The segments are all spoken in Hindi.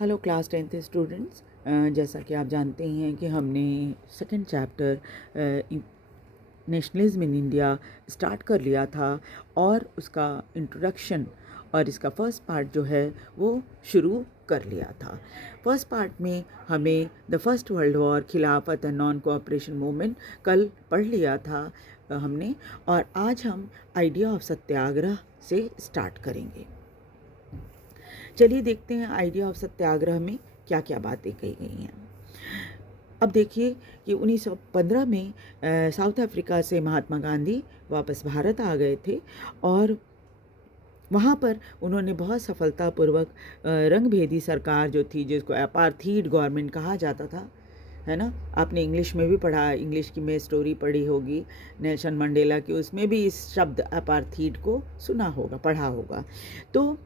Hello class 10th students. जैसा कि आप जानते ही हैं कि हमने second chapter nationalism in India start कर लिया था और उसका इंट्रोडक्शन और इसका फर्स्ट पार्ट जो है वो शुरू कर लिया था। फर्स्ट पार्ट में हमें द फर्स्ट वर्ल्ड वॉर, खिलाफत एंड नॉन कोऑपरेशन मूवमेंट कल पढ़ लिया था हमने, और आज हम आइडिया ऑफ सत्याग्रह से स्टार्ट करेंगे। चलिए देखते हैं आइडिया ऑफ सत्याग्रह में क्या क्या बातें कही गई हैं। अब देखिए कि 1915 में साउथ अफ्रीका से महात्मा गांधी वापस भारत आ गए थे और वहाँ पर उन्होंने बहुत सफलतापूर्वक रंगभेदी सरकार जो थी, जिसको अपार्थीड गवर्नमेंट कहा जाता था, है ना। आपने इंग्लिश में भी पढ़ा, इंग्लिश की में स्टोरी पढ़ी होगी नेल्सन मंडेला की, उसमें भी इस शब्द अपार्थीड को सुना होगा, पढ़ा होगा। तो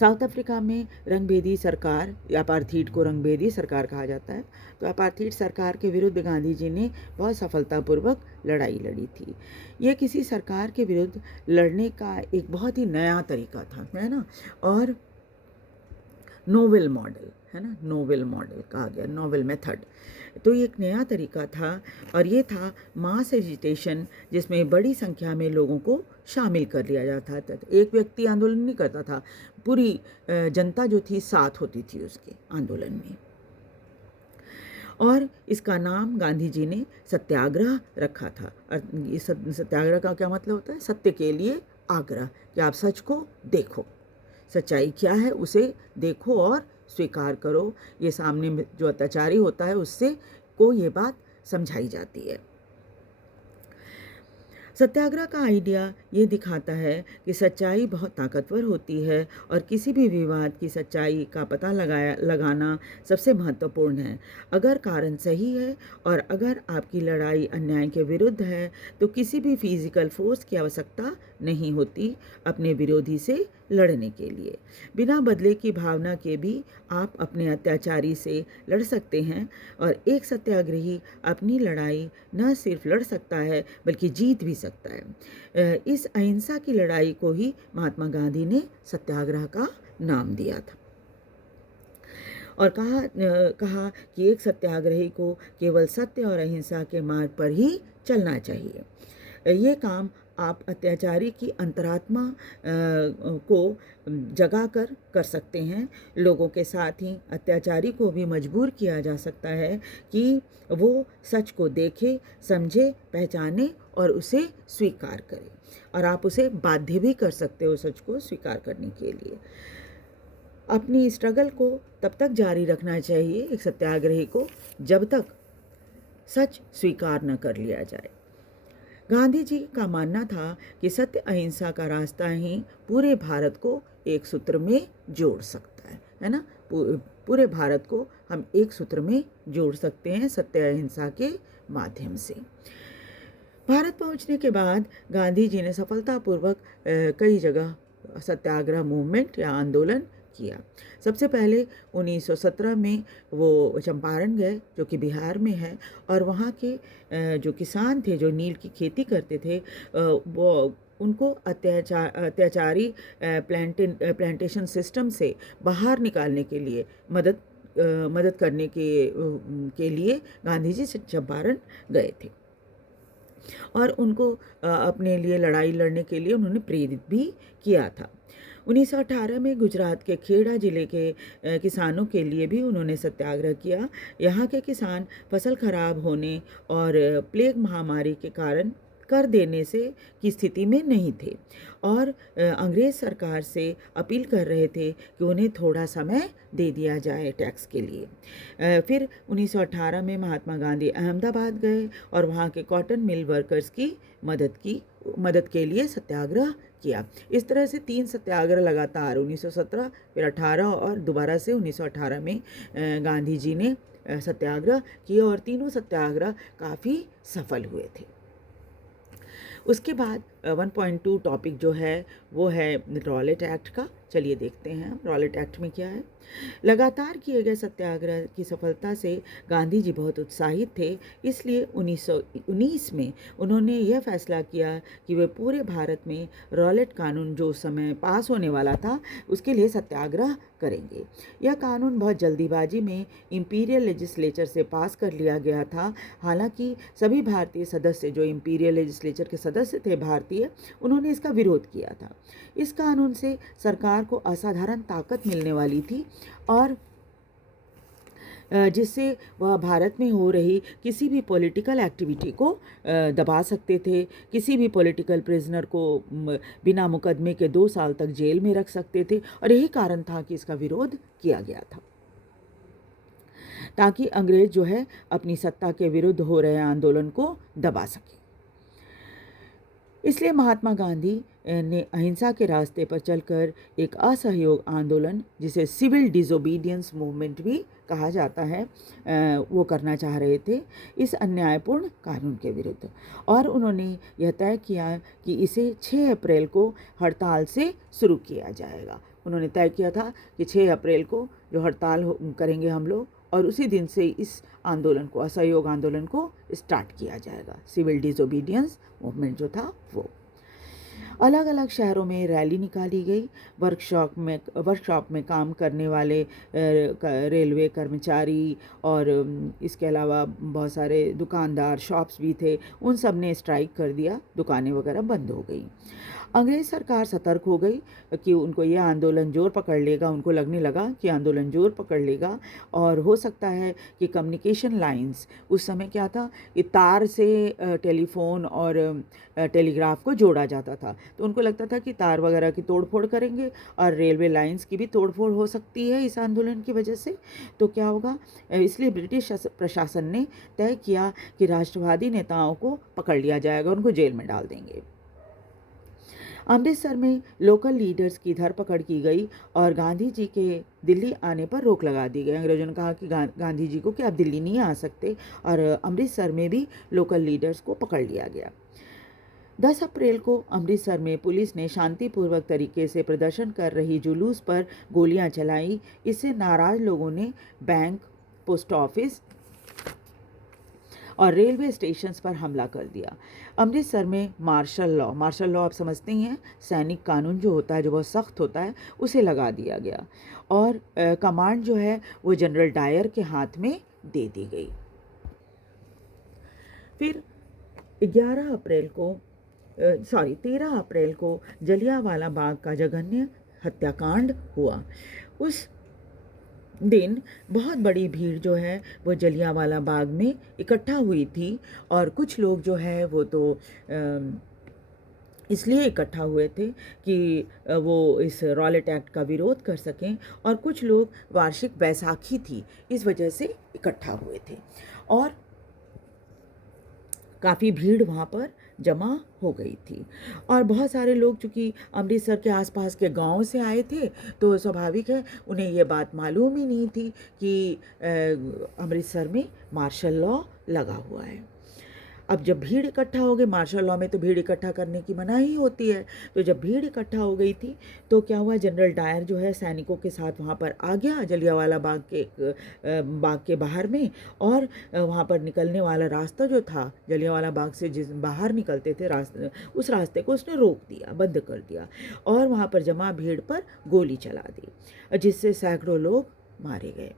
साउथ अफ्रीका में रंगभेदी सरकार, अपार्थीड को रंगभेदी सरकार कहा जाता है, तो अपार्थीड सरकार के विरुद्ध गांधी जी ने बहुत सफलतापूर्वक लड़ाई लड़ी थी। यह किसी सरकार के विरुद्ध लड़ने का एक बहुत ही नया तरीका था, है ना, और नोवेल मॉडल, है ना, नोवेल मॉडल कहा गया, नोवेल मेथड। तो ये एक नया तरीका था और ये था मास एजिटेशन, जिसमें बड़ी संख्या में लोगों को शामिल कर लिया जाता था। एक व्यक्ति आंदोलन नहीं करता था, पूरी जनता जो थी साथ होती थी उसके आंदोलन में। और इसका नाम गांधी जी ने सत्याग्रह रखा था। और सत्याग्रह का क्या मतलब होता है? सत्य के लिए आग्रह, कि आप सच को देखो, सच्चाई क्या है उसे देखो और स्वीकार करो। ये सामने जो अत्याचारी होता है उससे को ये बात समझाई जाती है। सत्याग्रह का आइडिया ये दिखाता है कि सच्चाई बहुत ताकतवर होती है और किसी भी विवाद की सच्चाई का पता लगाना सबसे महत्वपूर्ण है। अगर कारण सही है और अगर आपकी लड़ाई अन्याय के विरुद्ध है तो किसी भी फिजिकल फोर्स की आवश्यकता नहीं होती अपने विरोधी से लड़ने के लिए। बिना बदले की भावना के भी आप अपने अत्याचारी से लड़ सकते हैं, और एक सत्याग्रही अपनी लड़ाई न सिर्फ लड़ सकता है बल्कि जीत भी सकता है। इस अहिंसा की लड़ाई को ही महात्मा गांधी ने सत्याग्रह का नाम दिया था और कहा कि एक सत्याग्रही को केवल सत्य और अहिंसा के मार्ग पर ही चलना चाहिए। ये काम आप अत्याचारी की अंतरात्मा को जगा कर सकते हैं। लोगों के साथ ही अत्याचारी को भी मजबूर किया जा सकता है कि वो सच को देखे, समझे, पहचाने और उसे स्वीकार करे, और आप उसे बाध्य भी कर सकते हो सच को स्वीकार करने के लिए। अपनी स्ट्रगल को तब तक जारी रखना चाहिए एक सत्याग्रही को जब तक सच स्वीकार न कर लिया जाए। गांधी जी का मानना था कि सत्य अहिंसा का रास्ता ही पूरे भारत को एक सूत्र में जोड़ सकता है ना। पूरे भारत को हम एक सूत्र में जोड़ सकते हैं सत्य अहिंसा के माध्यम से। भारत पहुंचने के बाद गांधी जी ने सफलतापूर्वक कई जगह सत्याग्रह मूवमेंट या आंदोलन किया। सबसे पहले 1917 में वो चंपारण गए, जो कि बिहार में है, और वहाँ के जो किसान थे, जो नील की खेती करते थे, वो उनको अत्याचारी प्लांटेशन सिस्टम से बाहर निकालने के लिए मदद करने के लिए गांधी जी चंपारण गए थे और उनको अपने लिए लड़ाई लड़ने के लिए उन्होंने प्रेरित भी किया था। 1918 में गुजरात के खेड़ा जिले के किसानों के लिए भी उन्होंने सत्याग्रह किया। यहाँ के किसान फसल खराब होने और प्लेग महामारी के कारण कर देने से की स्थिति में नहीं थे और अंग्रेज़ सरकार से अपील कर रहे थे कि उन्हें थोड़ा समय दे दिया जाए टैक्स के लिए। फिर 1918 में महात्मा गांधी अहमदाबाद गए और वहाँ के कॉटन मिल वर्कर्स की मदद के लिए सत्याग्रह किया। इस तरह से 3 सत्याग्रह लगातार 1917, फिर 18 और दोबारा से 1918 में गांधी जी ने सत्याग्रह किए और तीनों सत्याग्रह काफ़ी सफल हुए थे। उसके बाद 1.2 टॉपिक जो है वो है रॉलेट एक्ट का। चलिए देखते हैं रॉलेट एक्ट में क्या है। लगातार किए गए सत्याग्रह की सफलता से गांधी जी बहुत उत्साहित थे, इसलिए 1919 में उन्होंने यह फैसला किया कि वे पूरे भारत में रॉलेट कानून जो उस समय पास होने वाला था उसके लिए सत्याग्रह करेंगे। यह कानून बहुत जल्दीबाजी में इंपीरियल लेजिस्लेचर से पास कर लिया गया था। हालांकि सभी भारतीय सदस्य जो इंपीरियल लेजिस्लेचर के सदस्य थे भारतीय, उन्होंने इसका विरोध किया था। इस कानून से सरकार को असाधारण ताकत मिलने वाली थी और जिससे वह भारत में हो रही किसी भी पॉलिटिकल एक्टिविटी को दबा सकते थे। किसी भी पॉलिटिकल प्रिजनर को बिना मुकदमे के 2 साल तक जेल में रख सकते थे और यही कारण था कि इसका विरोध किया गया था, ताकि अंग्रेज जो है अपनी सत्ता के विरुद्ध हो रहे आंदोलन को दबा सके। इसलिए महात्मा गांधी ने अहिंसा के रास्ते पर चलकर एक असहयोग आंदोलन, जिसे सिविल डिसोबीडियंस मूवमेंट भी कहा जाता है, वो करना चाह रहे थे इस अन्यायपूर्ण कानून के विरुद्ध। और उन्होंने यह तय किया कि इसे 6 अप्रैल को हड़ताल से शुरू किया जाएगा। उन्होंने तय किया था कि 6 अप्रैल को जो हड़ताल करेंगे हम लोग, और उसी दिन से इस आंदोलन को, असहयोग आंदोलन को स्टार्ट किया जाएगा। सिविल डिसोबीडियंस मूवमेंट जो था वो। अलग अलग शहरों में रैली निकाली गई। वर्कशॉप में काम करने वाले रेलवे कर्मचारी और इसके अलावा बहुत सारे दुकानदार, शॉप्स भी थे, उन सब ने स्ट्राइक कर दिया, दुकानें वगैरह बंद हो गई। अंग्रेज सरकार सतर्क हो गई कि उनको ये आंदोलन जोर पकड़ लेगा। उनको लगने लगा कि आंदोलन जोर पकड़ लेगा और हो सकता है कि कम्युनिकेशन लाइंस, उस समय क्या था कि तार से टेलीफोन और टेलीग्राफ को जोड़ा जाता था, तो उनको लगता था कि तार वगैरह की तोड़फोड़ करेंगे और रेलवे लाइंस की भी तोड़फोड़ हो सकती है इस आंदोलन की वजह से। तो क्या होगा, इसलिए ब्रिटिश प्रशासन ने तय किया कि राष्ट्रवादी नेताओं को पकड़ लिया जाएगा, उनको जेल में डाल देंगे। अमृतसर में लोकल लीडर्स की धरपकड़ की गई और गांधी जी के दिल्ली आने पर रोक लगा दी गई। अंग्रेजों ने कहा कि गांधी जी को कि आप दिल्ली नहीं आ सकते, और अमृतसर में भी लोकल लीडर्स को पकड़ लिया गया। 10 अप्रैल को अमृतसर में पुलिस ने शांतिपूर्वक तरीके से प्रदर्शन कर रही जुलूस पर गोलियां चलाई। इससे नाराज लोगों ने बैंक, पोस्ट ऑफिस और रेलवे स्टेशंस पर हमला कर दिया। अमृतसर में मार्शल लॉ आप समझते ही हैं, सैनिक कानून जो होता है, जो बहुत सख्त होता है, उसे लगा दिया गया और कमांड जो है वो जनरल डायर के हाथ में दे दी गई। फिर 13 अप्रैल को जलियांवाला बाग का जघन्य हत्याकांड हुआ। उस दिन बहुत बड़ी भीड़ जो है वो जलियांवाला बाग में इकट्ठा हुई थी, और कुछ लोग जो है वो तो इसलिए इकट्ठा हुए थे कि वो इस रॉलेट एक्ट का विरोध कर सकें, और कुछ लोग वार्षिक बैसाखी थी इस वजह से इकट्ठा हुए थे, और काफ़ी भीड़ वहाँ पर जमा हो गई थी। और बहुत सारे लोग चूँकि अमृतसर के आसपास के गांव से आए थे, तो स्वाभाविक है उन्हें ये बात मालूम ही नहीं थी कि अमृतसर में मार्शल लॉ लगा हुआ है। अब जब भीड़ इकट्ठा हो गई, मार्शल लॉ में तो भीड़ इकट्ठा करने की मनाही होती है, तो जब भीड़ इकट्ठा हो गई थी तो क्या हुआ, जनरल डायर जो है सैनिकों के साथ वहाँ पर आ गया जलियांवाला बाग के बाहर में, और वहाँ पर निकलने वाला रास्ता जो था जलियांवाला बाग से जिस बाहर निकलते थे उस रास्ते को उसने रोक दिया, बंद कर दिया, और वहाँ पर जमा भीड़ पर गोली चला दी, जिससे सैकड़ों लोग मारे गए।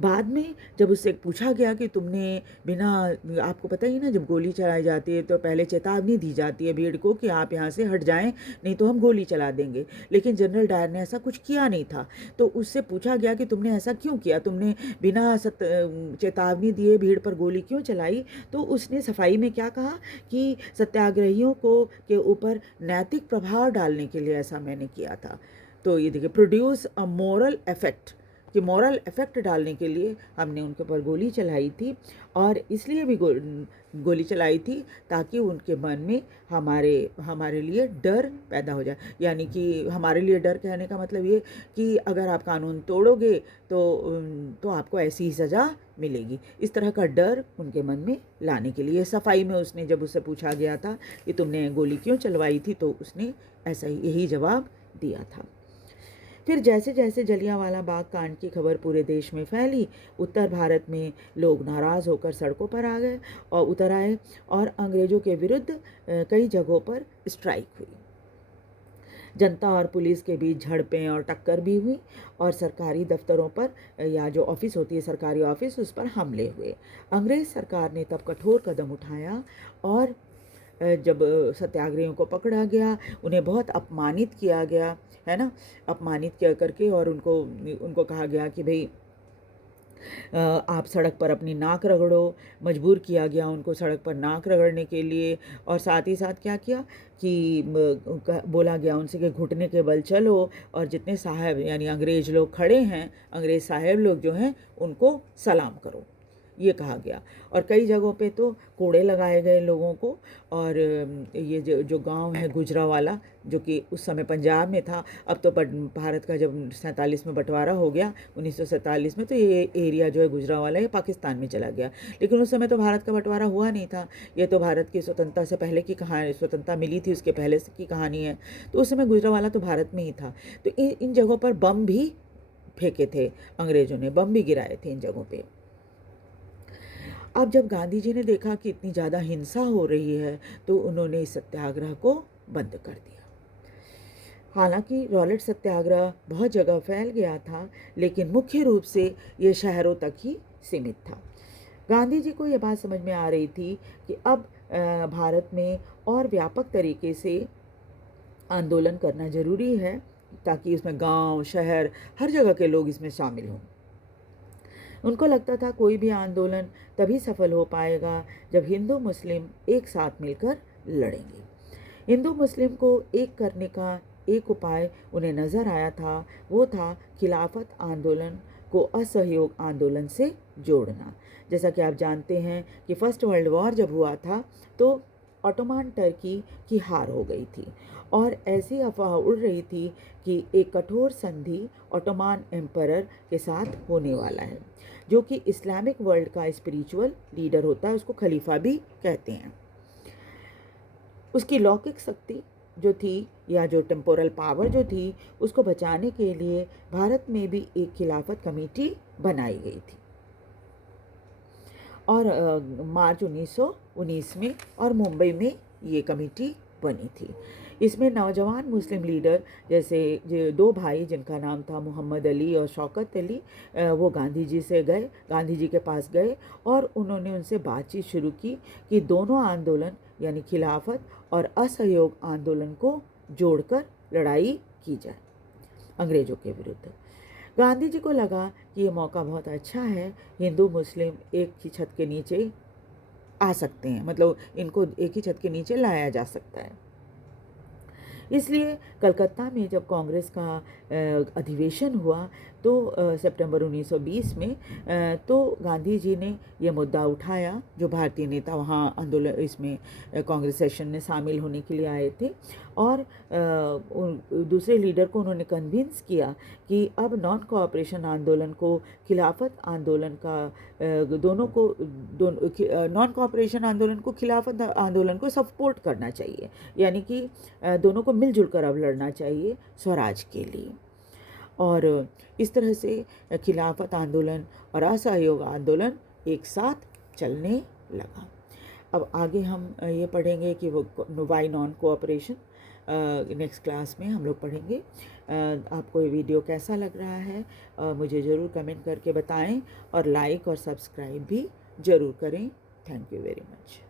बाद में जब उससे पूछा गया कि तुमने बिना, आपको पता ही ना, जब गोली चलाई जाती है तो पहले चेतावनी दी जाती है भीड़ को कि आप यहाँ से हट जाएं, नहीं तो हम गोली चला देंगे, लेकिन जनरल डायर ने ऐसा कुछ किया नहीं था। तो उससे पूछा गया कि तुमने ऐसा क्यों किया, तुमने बिना चेतावनी दिए भीड़ पर गोली क्यों चलाई। तो उसने सफाई में क्या कहा कि सत्याग्रहियों के ऊपर नैतिक प्रभाव डालने के लिए ऐसा मैंने किया था। तो ये देखिए, प्रोड्यूस अ मोरल इफेक्ट, कि मॉरल इफ़ेक्ट डालने के लिए हमने उनके ऊपर गोली चलाई थी, और इसलिए भी गोली चलाई थी ताकि उनके मन में हमारे लिए डर पैदा हो जाए। यानी कि हमारे लिए डर कहने का मतलब ये कि अगर आप कानून तोड़ोगे तो आपको ऐसी ही सज़ा मिलेगी। इस तरह का डर उनके मन में लाने के लिए सफाई में उसने, जब उससे पूछा गया था कि तुमने गोली क्यों चलवाई थी, तो उसने ऐसा ही यही जवाब दिया था। फिर जैसे जैसे जलियांवाला बाग कांड की खबर पूरे देश में फैली, उत्तर भारत में लोग नाराज़ होकर सड़कों पर आ गए और उतर आए, और अंग्रेज़ों के विरुद्ध कई जगहों पर स्ट्राइक हुई। जनता और पुलिस के बीच झड़पें और टक्कर भी हुई, और सरकारी दफ्तरों पर या जो ऑफिस होती है सरकारी ऑफिस, उस पर हमले हुए। अंग्रेज़ सरकार ने तब कठोर कदम उठाया, और जब सत्याग्रहियों को पकड़ा गया, उन्हें बहुत अपमानित किया गया, है ना, अपमानित किया करके, और उनको कहा गया कि भाई आप सड़क पर अपनी नाक रगड़ो, मजबूर किया गया उनको सड़क पर नाक रगड़ने के लिए। और साथ ही साथ क्या किया कि बोला गया उनसे कि घुटने के बल चलो, और जितने साहब यानी अंग्रेज़ लोग खड़े हैं, अंग्रेज़ साहब लोग जो हैं, उनको सलाम करो, ये कहा गया। और कई जगहों पे तो कोड़े लगाए गए लोगों को। और ये जो गांव है गुजरावाला, जो कि उस समय पंजाब में था, अब तो भारत का जब 47 में बंटवारा हो गया 1947 में, तो ये एरिया जो है गुजरावाला, ये पाकिस्तान में चला गया। लेकिन उस समय तो भारत का बंटवारा हुआ नहीं था, ये तो भारत की स्वतंत्रता से पहले की कहानी, स्वतंत्रता मिली थी उसके पहले की कहानी है। तो उस समय गुजरावाला तो भारत में ही था। तो इन जगहों पर बम भी फेंके थे, अंग्रेज़ों ने बम भी गिराए थे इन जगहों पर। अब जब गांधी जी ने देखा कि इतनी ज़्यादा हिंसा हो रही है, तो उन्होंने इस सत्याग्रह को बंद कर दिया। हालांकि रॉलेट सत्याग्रह बहुत जगह फैल गया था, लेकिन मुख्य रूप से ये शहरों तक ही सीमित था। गांधी जी को यह बात समझ में आ रही थी कि अब भारत में और व्यापक तरीके से आंदोलन करना ज़रूरी है, ताकि उसमें गांव, शहर, हर जगह के लोग इसमें शामिल हों। उनको लगता था कोई भी आंदोलन तभी सफल हो पाएगा जब हिंदू मुस्लिम एक साथ मिलकर लड़ेंगे। हिंदू मुस्लिम को एक करने का एक उपाय उन्हें नज़र आया था, वो था खिलाफत आंदोलन को असहयोग आंदोलन से जोड़ना। जैसा कि आप जानते हैं कि फर्स्ट वर्ल्ड वॉर जब हुआ था, तो ऑटोमान टर्की की हार हो गई थी, और ऐसी अफवाह उड़ रही थी कि एक कठोर संधि ऑटोमान एम्परर के साथ होने वाला है, जो कि इस्लामिक वर्ल्ड का स्पिरिचुअल लीडर होता है, उसको खलीफा भी कहते हैं। उसकी लौकिक शक्ति जो थी, या जो टेम्पोरल पावर जो थी, उसको बचाने के लिए भारत में भी एक खिलाफत कमेटी बनाई गई थी, और मार्च 1919 में और मुंबई में ये कमेटी बनी थी। इसमें नौजवान मुस्लिम लीडर जैसे दो भाई, जिनका नाम था मोहम्मद अली और शौकत अली, वो गांधी जी के पास गए, और उन्होंने उनसे बातचीत शुरू की कि दोनों आंदोलन यानी खिलाफत और असहयोग आंदोलन को जोड़कर लड़ाई की जाए अंग्रेज़ों के विरुद्ध। गांधी जी को लगा कि ये मौका बहुत अच्छा है, हिंदू मुस्लिम एक ही छत के नीचे आ सकते हैं, मतलब इनको एक ही छत के नीचे लाया जा सकता है। इसलिए कलकत्ता में जब कांग्रेस का अधिवेशन हुआ, तो सितंबर 1920 में, तो गांधी जी ने ये मुद्दा उठाया। जो भारतीय नेता वहाँ आंदोलन इसमें कांग्रेस सेशन में शामिल होने के लिए आए थे, और दूसरे लीडर को उन्होंने कन्विंस किया कि अब नॉन कोऑपरेशन आंदोलन को खिलाफत आंदोलन का नॉन कोऑपरेशन आंदोलन को खिलाफत आंदोलन को सपोर्ट करना चाहिए, यानी कि दोनों को मिलजुल कर अब लड़ना चाहिए स्वराज के लिए। और इस तरह से खिलाफत आंदोलन और असहयोग आंदोलन एक साथ चलने लगा। अब आगे हम ये पढ़ेंगे कि वो why non cooperation, next class में हम लोग पढ़ेंगे। आपको ये वीडियो कैसा लग रहा है मुझे ज़रूर कमेंट करके बताएं, और लाइक और सब्सक्राइब भी ज़रूर करें। Thank you very much.